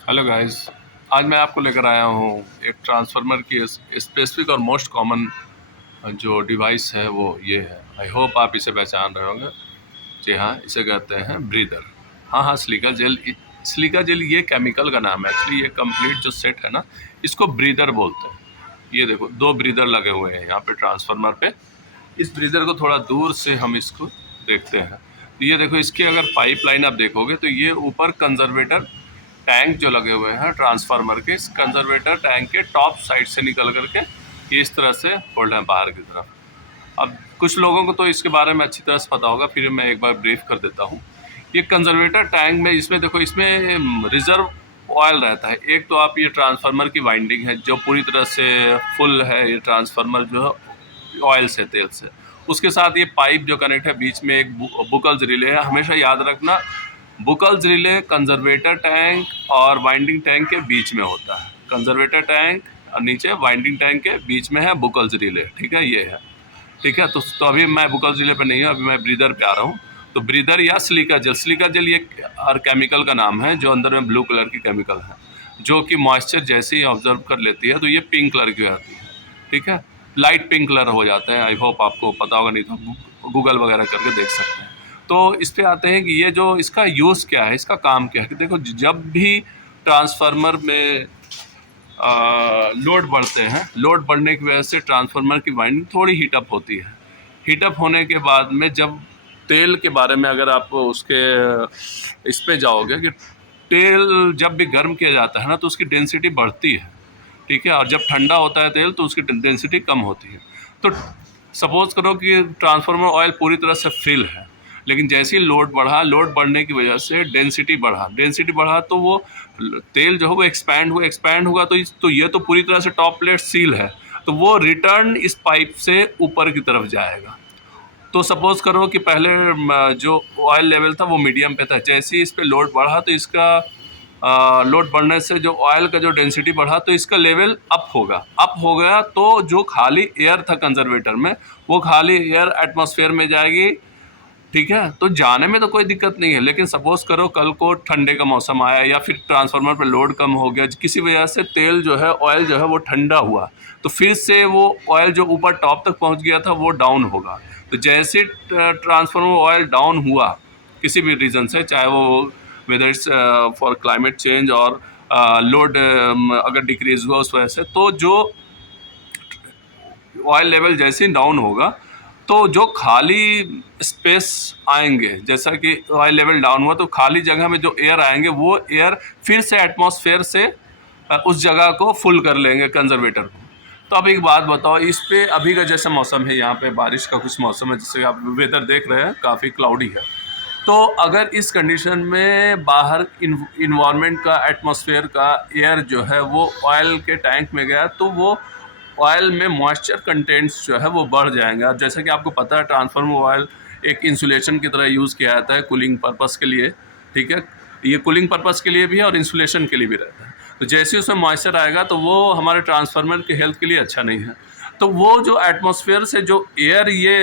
Hello guys. आज मैं आपको लेकर आया हूँ एक ट्रांसफार्मर की स्पेसिफिक और मोस्ट कॉमन जो डिवाइस है वो ये है। आई होप आप इसे पहचान रहे होंगे। जी हाँ, इसे कहते हैं ब्रीदर। हाँ, सिलिका जेल। सिलिका जेल ये केमिकल का नाम है। एक्चुअली ये कंप्लीट जो सेट है ना, इसको ब्रीदर बोलते हैं। ये देखो, दो ब्रीदर लगे हुए हैं यहाँ पे ट्रांसफार्मर पे। इस ब्रीदर को थोड़ा दूर से हम इसको देखते हैं तो ये देखो, इसकी अगर पाइपलाइन आप देखोगे तो ये ऊपर कंजर्वेटर टैंक जो लगे हुए हैं ट्रांसफार्मर के, इस कंजर्वेटर टैंक के टॉप साइड से निकल करके ये इस तरह से होल्ड है बाहर की तरफ। अब कुछ लोगों को तो इसके बारे में अच्छी तरह से पता होगा, फिर मैं एक बार ब्रीफ कर देता हूँ। ये कंजर्वेटर टैंक में, इसमें देखो, इसमें रिजर्व ऑयल रहता है। एक तो आप ये ट्रांसफार्मर की वाइंडिंग है जो पूरी तरह से फुल है, ये ट्रांसफार्मर जो है ऑयल से, तेल से। उसके साथ ये पाइप जो कनेक्ट है, बीच में एक बुकल्स रिले है। हमेशा याद रखना, बुकल्स रिले कंजर्वेटर टैंक और वाइंडिंग टैंक के बीच में होता है। कंजर्वेटर टैंक और नीचे वाइंडिंग टैंक के बीच में है बुकल्स रिले। ठीक है, ये है। ठीक है, तो अभी मैं बुकल्स रिले पे नहीं हूँ, अभी मैं ब्रीदर पे आ रहा हूँ। तो ब्रीदर या सिलिका जेल, सिलिका जेल ये और केमिकल का नाम है जो अंदर में ब्लू कलर की केमिकल है, जो कि मॉइस्चर जैसे ही ऑब्जर्व कर लेती है तो ये पिंक कलर की हो जाती है। ठीक है, लाइट पिंक कलर हो जाता है। आई होप आपको पता होगा, नहीं तो गूगल वगैरह करके देख सकते हैं। तो इस पे आते हैं कि ये जो इसका यूज़ क्या है, इसका काम क्या है। कि देखो, जब भी ट्रांसफार्मर में लोड बढ़ते हैं, लोड बढ़ने की वजह से ट्रांसफार्मर की वाइंडिंग थोड़ी हीटअप होती है। हीटअप होने के बाद में जब तेल के बारे में अगर आप उसके इस पे जाओगे कि तेल जब भी गर्म किया जाता है ना तो उसकी डेंसिटी बढ़ती है। ठीक है, और जब ठंडा होता है तेल तो उसकी डेंसिटी कम होती है। तो सपोज करो कि ट्रांसफार्मर ऑयल पूरी तरह से फिल है, लेकिन जैसे ही लोड बढ़ा, लोड बढ़ने की वजह से डेंसिटी बढ़ा तो वो तेल जो है वो एक्सपैंड होगा। तो ये तो पूरी तरह से टॉप प्लेट सील है, तो वो रिटर्न इस पाइप से ऊपर की तरफ जाएगा। तो सपोज करो कि पहले जो ऑयल लेवल था वो मीडियम पे था। जैसे ही इस पे लोड बढ़ा तो इसका लोड बढ़ने से जो ऑयल का जो डेंसिटी बढ़ा तो इसका लेवल अप होगा। अप हो गया तो जो खाली एयर था कंजर्वेटर में, वो खाली एयर एटमॉस्फेयर में जाएगी। ठीक है, तो जाने में तो कोई दिक्कत नहीं है। लेकिन सपोज करो कल को ठंडे का मौसम आया या फिर ट्रांसफार्मर पे लोड कम हो गया, किसी वजह से तेल जो है, ऑयल जो है वो ठंडा हुआ, तो फिर से वो ऑयल जो ऊपर टॉप तक पहुंच गया था वो डाउन होगा। तो जैसे ट्रांसफार्मर ऑयल डाउन हुआ किसी भी रीज़न से, चाहे वो whether it's for climate change और लोड अगर डिक्रीज हुआ उस वजह से, तो जो ऑयल लेवल जैसे ही डाउन होगा तो जो खाली स्पेस आएंगे, जैसा कि ऑयल लेवल डाउन हुआ तो खाली जगह में जो एयर आएंगे वो एयर फिर से एटमॉस्फेयर से उस जगह को फुल कर लेंगे कंजर्वेटर को। तो अब एक बात बताओ, इस पे अभी का जैसा मौसम है, यहाँ पे बारिश का कुछ मौसम है, जिससे आप वेदर देख रहे हैं काफ़ी क्लाउडी है। तो अगर इस कंडीशन में बाहर इन्वायरमेंट का, एटमॉस्फेयर का एयर जो है वो ऑयल के टैंक में गया तो वो ऑयल में मॉइस्चर कंटेंट्स जो है वो बढ़ जाएंगे। अब जैसे कि आपको पता है, ट्रांसफार्मर ऑयल एक इंसुलेशन की तरह यूज़ किया जाता है, कूलिंग पर्पस के लिए। ठीक है, ये कूलिंग पर्पस के लिए भी है और इंसुलेशन के लिए भी रहता है। तो जैसे ही उसमें मॉइस्चर आएगा तो वो हमारे ट्रांसफार्मर की हेल्थ के लिए अच्छा नहीं है। तो वो जो एटमॉस्फेयर से जो एयर ये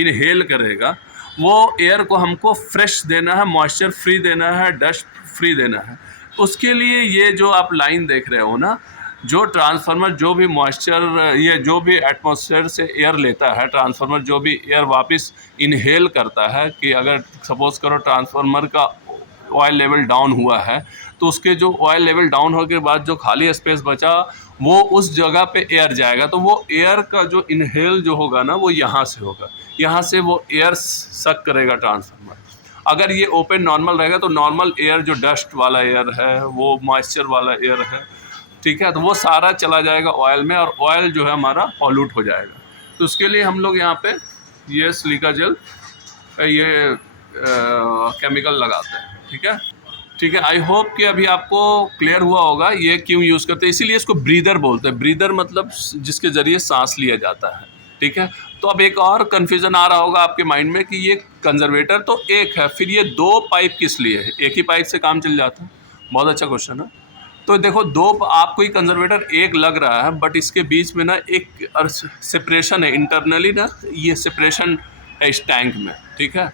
इनहेल करेगा, वो एयर को हमको फ्रेश देना है, मॉइस्चर फ्री देना है, डस्ट फ्री देना है। उसके लिए ये जो आप लाइन देख रहे हो ना, जो ट्रांसफार्मर जो भी मॉइस्चर, ये जो भी एटमॉस्फेयर से एयर लेता है, ट्रांसफार्मर जो भी एयर वापस इनहेल करता है, कि अगर सपोज करो ट्रांसफार्मर का ऑयल लेवल डाउन हुआ है तो उसके जो ऑयल लेवल डाउन होने के बाद जो खाली स्पेस बचा वो उस जगह पे एयर जाएगा। तो वो एयर का जो इनहेल जो होगा ना वो यहाँ से होगा, यहाँ से वो एयर सक करेगा ट्रांसफार्मर। अगर ये ओपन नॉर्मल रहेगा तो नॉर्मल एयर जो डस्ट वाला एयर है, वो मॉइस्चर वाला एयर है, ठीक है, तो वो सारा चला जाएगा ऑयल में और ऑयल जो है हमारा पॉल्यूट हो जाएगा। तो उसके लिए हम लोग यहाँ पे ये सिलिका जेल, ये केमिकल लगाते हैं। ठीक है, ठीक है। आई होप कि अभी आपको क्लियर हुआ होगा ये क्यों यूज़ करते हैं। इसीलिए इसको ब्रीदर बोलते हैं। ब्रीदर मतलब जिसके ज़रिए सांस लिया जाता है। ठीक है, तो अब एक और कन्फ्यूज़न आ रहा होगा आपके माइंड में कि ये कंजर्वेटर तो एक है, फिर ये दो पाइप किस लिए है, एक ही पाइप से काम चल जाता है। बहुत अच्छा क्वेश्चन है। तो देखो, दो, आपको ही कंजर्वेटर एक लग रहा है, बट इसके बीच में ना एक सेपरेशन है इंटरनली ना, ये सेपरेशन है इस टैंक में। ठीक है,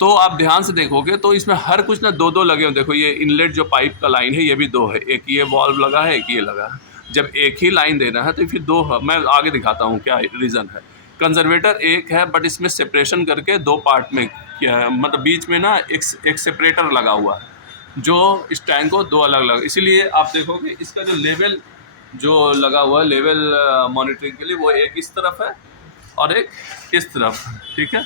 तो आप ध्यान से देखोगे तो इसमें हर कुछ ना दो दो लगे हुए। देखो ये इनलेट जो पाइप का लाइन है ये भी दो है, एक ये वॉल्व लगा है, एक ये लगा है। जब एक ही लाइन देना है तो फिर दो है। मैं आगे दिखाता हूँ क्या रीज़न है। कंजर्वेटर एक है बट इसमें सेपरेशन करके दो पार्ट में किया है, मतलब बीच में ना एक सेपरेटर लगा हुआ है जो इस टैंक को दो अलग अलग, इसीलिए आप देखोगे इसका जो लेवल जो लगा हुआ है लेवल मॉनिटरिंग के लिए, वो एक इस तरफ है और एक इस तरफ, ठीक है।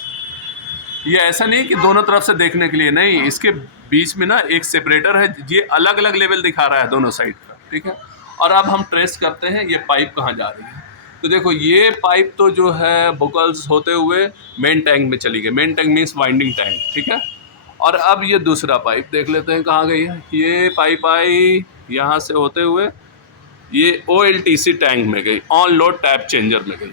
ये ऐसा नहीं कि दोनों तरफ से देखने के लिए, नहीं, इसके बीच में ना एक सेपरेटर है, ये अलग अलग लेवल दिखा रहा है दोनों साइड का, ठीक है। और अब हम ट्रेस करते हैं ये पाइप कहाँ जा रही है। तो देखो ये पाइप तो जो है बुकल्स होते हुए मेन टैंक में चली गई। Main tank means winding tank, ठीक है। और अब ये दूसरा पाइप देख लेते हैं कहाँ गई है। ये पाइप आई यहाँ से होते हुए ये OLTC टैंक में गई, ऑन लोड टैप चेंजर में गई।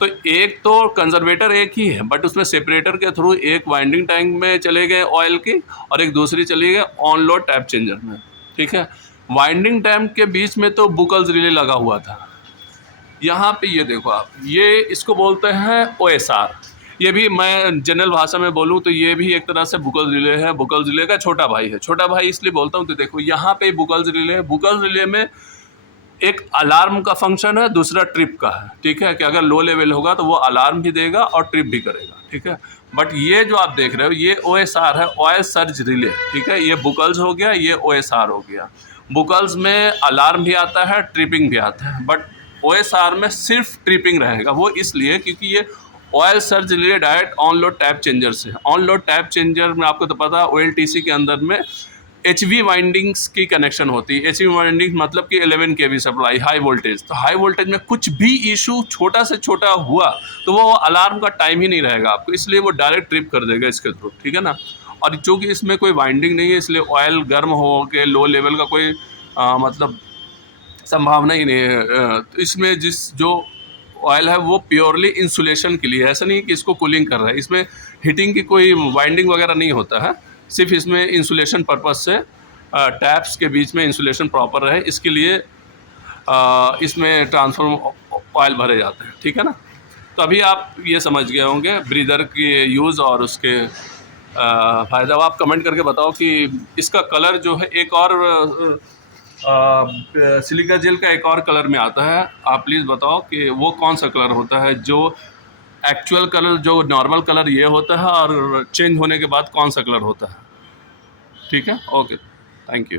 तो एक तो कंजर्वेटर एक ही है बट उसमें सेपरेटर के थ्रू एक वाइंडिंग टैंक में चले गए ऑयल की और एक दूसरी चली गई ऑन लोड टैप चेंजर में, ठीक है। वाइंडिंग टैंक के बीच में तो बुकल्स रिले लगा हुआ था। यहाँ पे ये देखो आप, ये इसको बोलते हैं OSR। ये भी मैं जनरल भाषा में बोलूँ तो ये भी एक तरह से बुकल्स रिले है। बुकल्स रिले का छोटा भाई है। छोटा भाई इसलिए बोलता हूँ तो देखो यहाँ पे बुकल्स रिले है। बुकल्स रिले में एक अलार्म का फंक्शन है, दूसरा ट्रिप का है, ठीक है। कि अगर लो लेवल होगा तो वो अलार्म भी देगा और ट्रिप भी करेगा, ठीक है। बट ये जो आप देख रहे हो ये OSR है, ऑयल सर्ज रिले, ठीक है। ये बुकल्स हो गया, ये OSR हो गया। बुकल्स में अलार्म भी आता है, ट्रिपिंग भी आता है, बट OSR में सिर्फ ट्रिपिंग रहेगा। वो इसलिए क्योंकि ये oil surge relay direct on load tap changer से। ऑन लोड टैप चेंजर में आपको तो पता है OLTC के अंदर में HV वाइंडिंग्स की कनेक्शन होती है। HV वाइंडिंग मतलब कि 11 kV सप्लाई, हाई वोल्टेज। तो हाई वोल्टेज में कुछ भी इशू छोटा से छोटा हुआ तो वो अलार्म का टाइम ही नहीं रहेगा आपको, इसलिए वो डायरेक्ट ट्रिप कर देगा इसके थ्रू, ठीक है ना। और चूँकि इसमें कोई वाइंडिंग नहीं है इसलिए ऑयल गर्म हो के लो लेवल का कोई मतलब संभावना ही नहीं है। तो इसमें जो ऑयल है वो प्योरली इंसुलेशन के लिए, ऐसा नहीं कि इसको कूलिंग कर रहा है। इसमें हीटिंग की कोई वाइंडिंग वगैरह नहीं होता है, सिर्फ इसमें इंसुलेशन पर्पस से टैप्स के बीच में इंसुलेशन प्रॉपर रहे इसके लिए इसमें ट्रांसफॉर्मर ऑयल भरे जाते हैं, ठीक है ना। तो अभी आप ये समझ गए होंगे ब्रीदर के यूज़ और उसके फ़ायदा। अब आप कमेंट करके बताओ कि इसका कलर जो है एक और सिलिका जेल का एक और कलर में आता है। आप प्लीज़ बताओ कि वो कौन सा कलर होता है, जो एक्चुअल कलर जो नॉर्मल कलर ये होता है और चेंज होने के बाद कौन सा कलर होता है, ठीक है। Okay, thank you.